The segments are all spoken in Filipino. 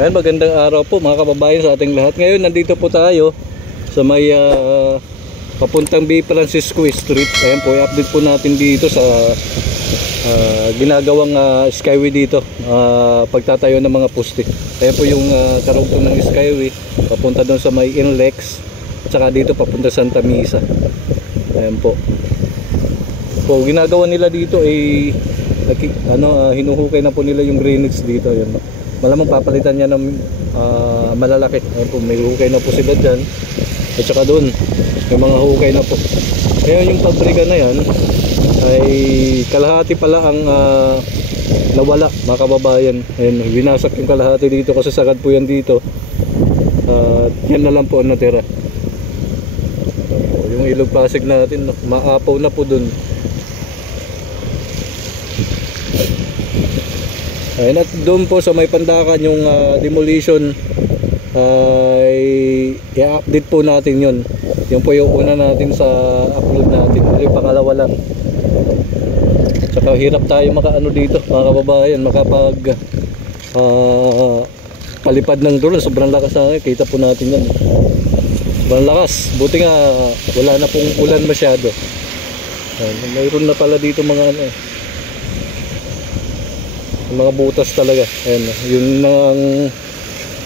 Ayan, magandang araw po mga kababayan sa ating lahat. Ngayon nandito po tayo sa may papuntang B. Francisco Street. Ayan po, i-update po natin dito sa ginagawang skyway dito, pagtatayo ng mga poste. Ayan po yung karugtong ng skyway papunta doon sa may Inlex at saka dito papunta Santa Misa. Ayan po. So ginagawa nila dito ay hinuhukay na po nila yung drainage dito. Ayan, malamang papalitan niya ng malalaki. Ayan po, may hukay na po sila dyan at saka doon may mga hukay na po. Kaya yung pabrika na yan ay kalahati pala ang nawala mga kababayan. Ayan, binasak yung kalahati dito kasi sagad po yan dito. Yan na lang po ang natira. Yung ilog Pasig natin, maapaw na po doon. Ayan, at doon po sa may Pandakan yung demolition ay i-update po natin yun. Yun po yung una natin sa upload natin. Yung pangalawa lang. Tsaka hirap tayo makaano dito mga kababayan, makapag palipad ng drone. Sobrang lakas na ngayon, kita po natin yan. Sobrang lakas. Buti nga wala na pong ulan masyado. Ayan, mayroon na pala dito mga mga butas talaga. Ayan, yun ang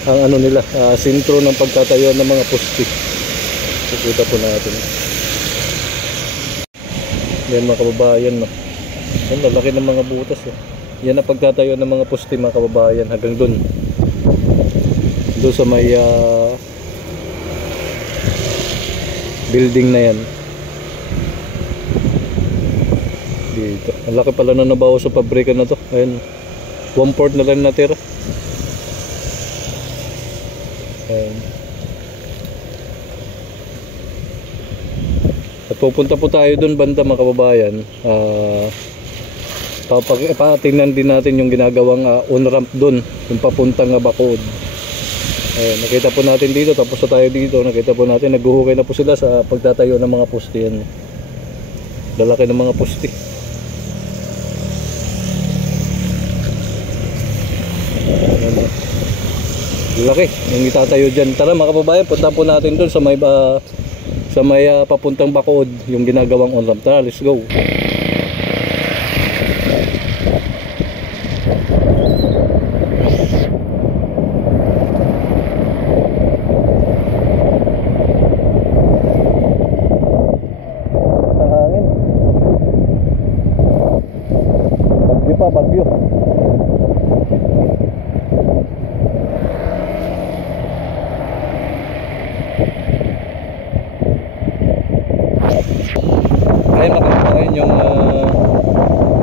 ano nila, sentro ng pagtatayo ng mga poste. Kita po natin. Yan mga kababayan, no. Yan, lalaki ng mga butas. Yan ang pagtatayo ng mga poste mga kababayan hanggang doon. Doon sa may building na yan. Dito. Ang laki pala na nabawa sa pabrika na to. Ayan. 1/4 na lang natira. Ayan. At pupunta po tayo doon banda mga kababayan. Patingnan din natin yung ginagawang on-ramp doon, yung papuntang Bacood. Ayan, nakita po natin dito, tapos na tayo dito. Nakita po natin, naghuhukay na po sila sa pagtatayo ng mga poste. Yan. Lalaki ng mga poste. Laki yung itatayo dyan. Tara mga kababayan, punta po natin doon sa may papuntang Bacood, yung ginagawang on-ramp. Tara, let's go. Ang hangin. Bagyo pa, bagyo. Ayun makakain yung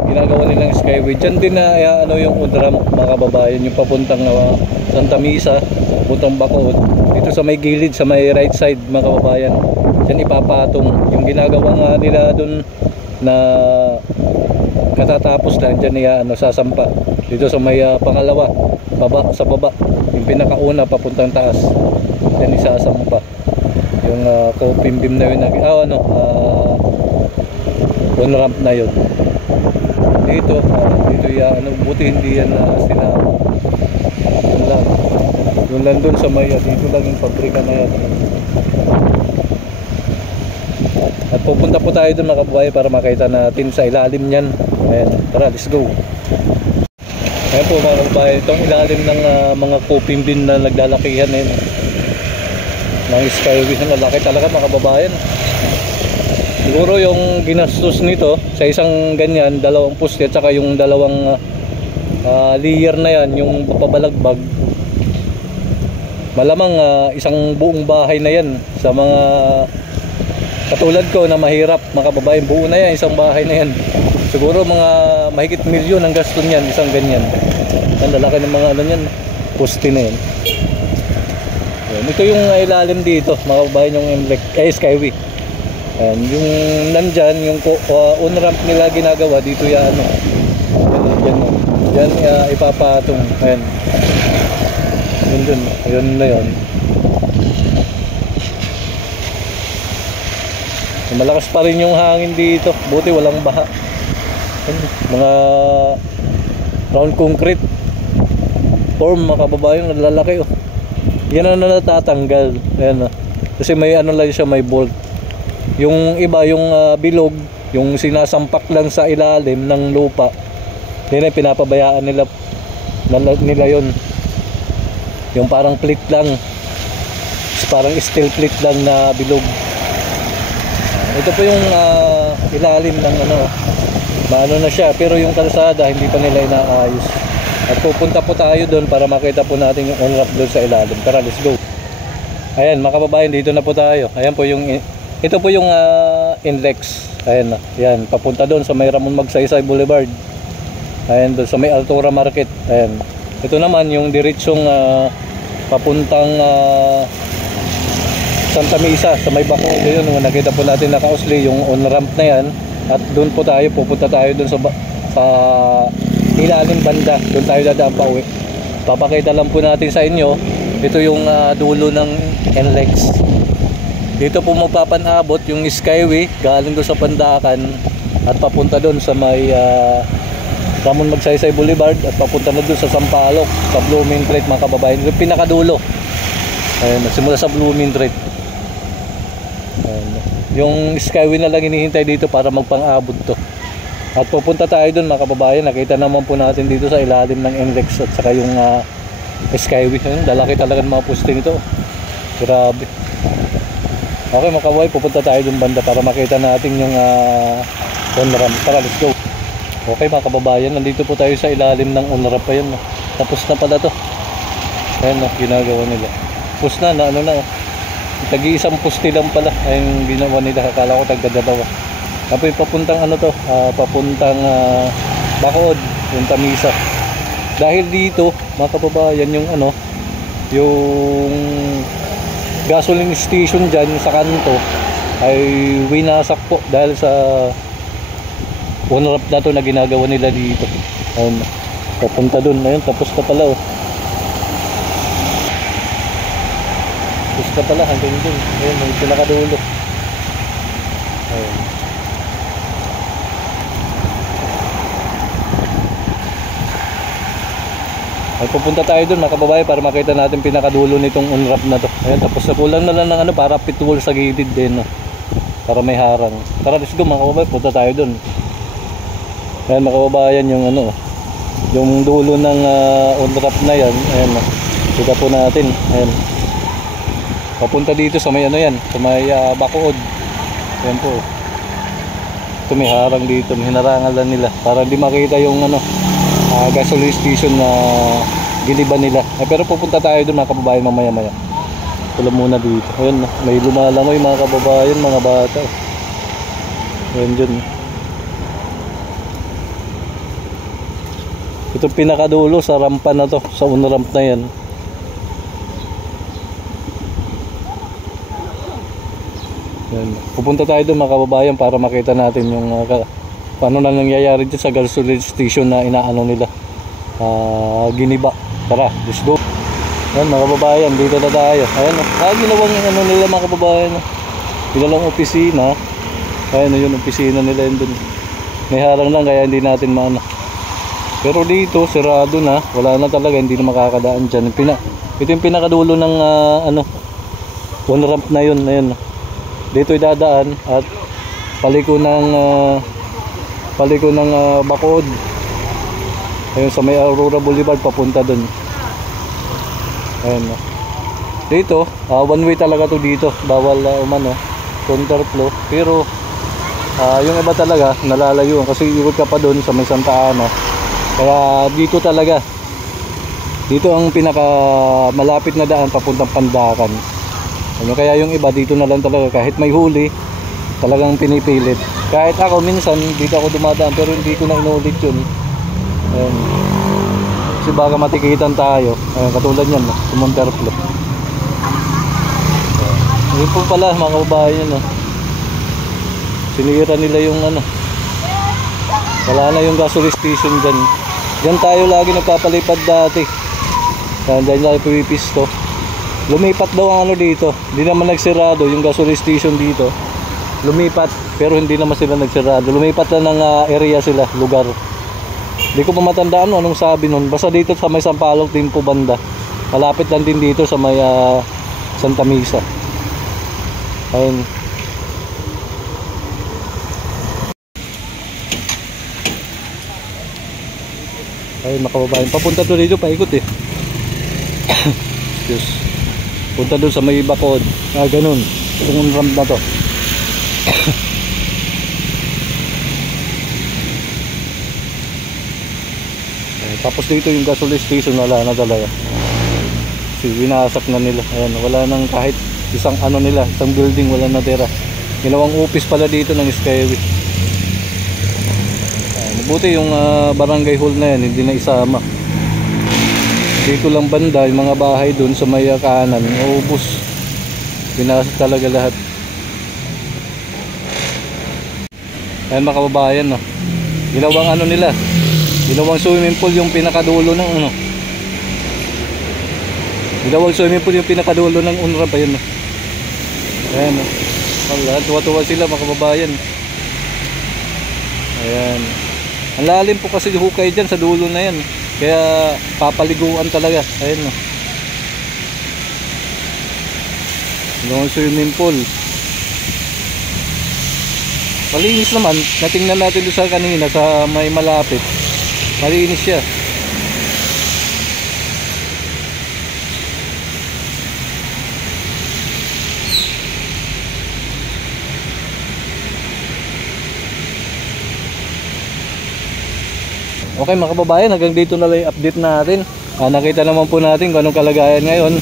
ginagawa nilang skyway. Diyan din na yung on-ramp mga kababayan, yung papuntang Santa Misa, papuntang Bacood. Dito sa may gilid, sa may right side mga kababayan. Diyan ipapatong yung ginagawa nga nila doon na katatapos lang. Diyan sasampa. Dito sa may pangalawa, sa baba, yung pinakauna papuntang taas. Diyan isasampa. Yung Kopim-bim na yun on-ramp na yun. Dito buti hindi yan sinama. Yun lang dun sa may dito lang yung pabrika na yan. At pupunta po tayo dun mga kababayan para makita natin sa ilalim nyan. Ayan, tara, let's go. Ayan po mga kababayan, itong ilalim ng mga Kopim-bim na naglalakihan na yun. Ng skyway na lalaki talaga mga kababayan. Siguro yung ginastos nito sa isang ganyan, dalawang poste at saka yung dalawang layer na yan, yung papabalagbag, malamang isang buong bahay na yan. Sa mga katulad ko na mahirap mga kababayan, buo na yan, isang bahay na yan. Siguro mga mahigit milyon ang gasto niyan, isang ganyan. Ang lalaki ng mga yan, poste na yan. Ito yung ilalim dito mga kababayan, yung skyway. Ayan, yung nandyan, yung on-ramp nila ginagawa dito yan, yan ipapatong. Ayan, yun dun, yun na yun. Malakas pa rin yung hangin dito, buti walang baha. Ayan, mga round concrete. form mga kababayan, lalaki oh. Yan ang natatanggal. Ayan oh. Kasi may ano lang siya, may bolt. Yung iba, yung bilog, yung sinasampak lang sa ilalim ng lupa, yun ay pinapabayaan nila yun. Yung parang plate lang, parang steel plate lang na bilog. Ito po yung ilalim ng ano, maano na siya, pero yung kalsada hindi pa nila inaayos. At pupunta po tayo doon para makita po natin yung on-ramp doon sa ilalim. Tara, let's go. Ayan mga kababayan, dito na po tayo. Ayan po yung, ito po yung NLEX. Ayan na, yan, papunta doon sa may Ramon Magsaysay Boulevard. Ayan, doon sa may Altura Market. Ayan, ito naman yung diretsong papuntang Santa Misa sa may Bako. Yun, nakita po natin naka-usli yung on-ramp na yan. At doon po tayo, pupunta tayo doon sa ilalim banda. Doon tayo dadaan pa uwi. Papakita lang po natin sa inyo. Ito yung dulo ng NLEX. Dito po magpapanabot yung Skyway galing doon sa Pandakan at papunta doon sa may Ramon Magsaysay Boulevard at papunta na doon sa Sampaloc, sa Blooming Treat mga kababayan. Yung pinakadulo. Ayun, simula sa Blooming Treat. Yung Skyway na lang hinihintay dito para magpang-abot to. At pupunta tayo doon mga kababayan. Nakita naman po natin dito sa ilalim ng NLEX at saka yung Skyway. Ayun, lalaki talaga ng mga poste nito. Grabe. Okay mga kababayan, pupunta tayo doon banda para makita natin yung on-ramp. Tara, let's go. Okay mga kababayan, nandito po tayo sa ilalim ng on-ramp. Ayun, tapos na pala to. Ayun, ginagawa nila. Tapos na, ano na. Tag-iisang poste lang pala ayun ginawa nila. Akala ko tagdadalawa. Tapos papuntang ano to, papuntang Bacood, yung Tamisa. Dahil dito mga kababayan, yung ano, yung gasoline station dyan sa kanto ay winasak po dahil sa on-ramp na to na ginagawa nila dito. Ayun, papunta dun. Ayun, tapos na pala oh. Tapos na pala hanggang dun. Ayun, may pinakadulo. Ayun. Ay, pupunta tayo dun mga kababayan para makita natin pinakadulo nitong on-ramp na to. Ayun, tapos na kulang na lang ng ano, para pitbull sa gilid din no? Para may harang. Tara, let's go mga kababayan, punta tayo dun. Ayun mga kababayan, yung ano, yung dulo ng on-ramp na yan. Ayun, kita po natin. Ayun, papunta dito sa may ano yan, sa may Bacood. Ayun po. Ito may harang dito, may hinarangan lang nila para hindi makita yung ano, gasoline station na giliban nila. Pero pupunta tayo doon mga kababayan mamaya-maya. Wala muna dito. Ayun, may lumalangoy mga kababayan, mga bata. Ayun dyan. Ito pinakadulo sa rampa na to, sa on-ramp na yan. Ayun. Pupunta tayo doon mga kababayan para makita natin yung paano na nangyayari dito sa gasoline station na inaano nila, giniba. Tara, let's go. Ayan mga kababayan, dito na tayo. Ayan, ginawang ano nila mga kababayan, ginalang opisina. Ayan yung opisina nila yun dun. May harang lang kaya hindi natin maano. Pero dito sirado na, wala na talaga, hindi na makakadaan dyan. Ito yung pinakadulo ng ano, on-ramp na yun. Ayan, dito idadaan at paliko ng Bacood. Ayun sa may Aurora Boulevard papunta dun. Ayun. Dito, one way talaga to dito. Bawal umano, counterflow. Pero yung iba talaga nalalayo kasi ikot ka pa dun sa may Santa Ana. Kaya dito talaga. Dito ang pinaka malapit na daan papuntang Pandakan. Ano, kaya yung iba dito na lang talaga kahit may huli talagang pinipilit. Kahit ako minsan dito ako dumadaan pero hindi ko na inulit yun. Ayun. Kasi baka matikitan tayo. Ayun, katulad yan, Monterflo. Ayun po pala mga kababayan, no? Sinira nila yung ano. Wala na yung gasoline station dyan. Diyan tayo lagi nagpapalipad dati. Diyan tayo pumipisto. Lumipat daw ang ano dito. Hindi naman nagsirado yung gasoline station dito. Lumipat pero hindi naman sila nagsirado. Lumipat lang ng area sila, lugar. Hindi ko pa matandaan anong sabi nun. Basta dito sa may Sampaloc din po banda. Malapit lang din dito sa may Santa Misa. Ayun. Ayun mga kababayan. Papunta to dito, paikot eh. Excuse. Punta doon sa may Bacod. Ganun. Itong ramp na to. Tapos dito yung gasoline station wala na talaga. Kasi winasak na nila. Ayan, wala nang kahit isang ano nila, isang building wala na tira. Ginawang office pala dito ng Skyway. Mabuti yung barangay hall na yan, hindi na isama. Dito lang banda, yung mga bahay dun sa may kanan, maubos. Winasak talaga lahat. Ayan mga kababayan, no? Ginawang ano nila, ginawang swimming pool yung pinakadulo ng ano. Ginawang swimming pool yung pinakadulo ng UNRWA pa yun. Ayan. Wala, tuwa-tuwa sila mga kababayan. Ayan. Ang lalim po kasi hukay dyan sa dulo na yan. Kaya papaliguan talaga. Ayan. Ginawang swimming pool. Malinis naman. Natingnan natin doon sa kanina sa may malapit. Malinis siya. Okay mga kababayan, hanggang dito na lang yung update natin. Nakita naman po natin kung anong kalagayan ngayon.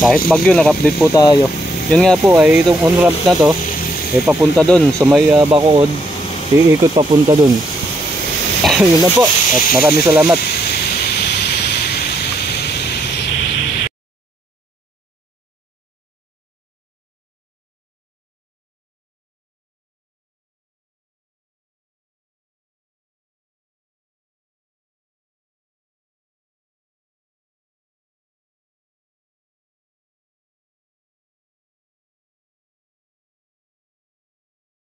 Kahit bagyo, naka-update po tayo. Yun nga po ay itong on-ramp na to papunta doon sa may Bacood. Iikot papunta doon. Yun na po. At maraming salamat.